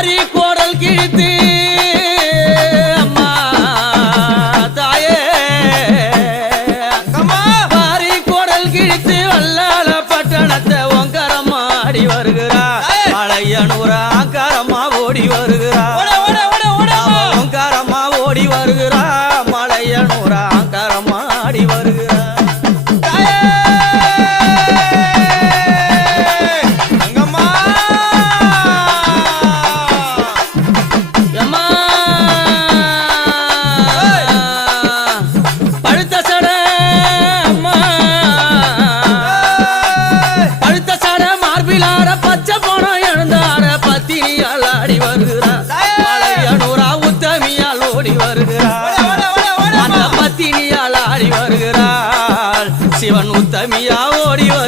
பாரி கோடல் கிழித்து அம்மா தாயே. அம்மா. பாரி கோடல் கிழித்து வல்லாள பட்டணத்தை ஒங்கரம்மா ஆடி வருகிறா. மலையனூர ஆக்காரம்மா ஓடி வருகிறா. ஓட ஓட வருகிறா. மலையனூர ஆங்காரம்மா ஆடி வருகிறா. அந்த பத்தினியால் ஆடி வருகிறாள். சிவன் உத்தமியா ஓடி வருகிறாள்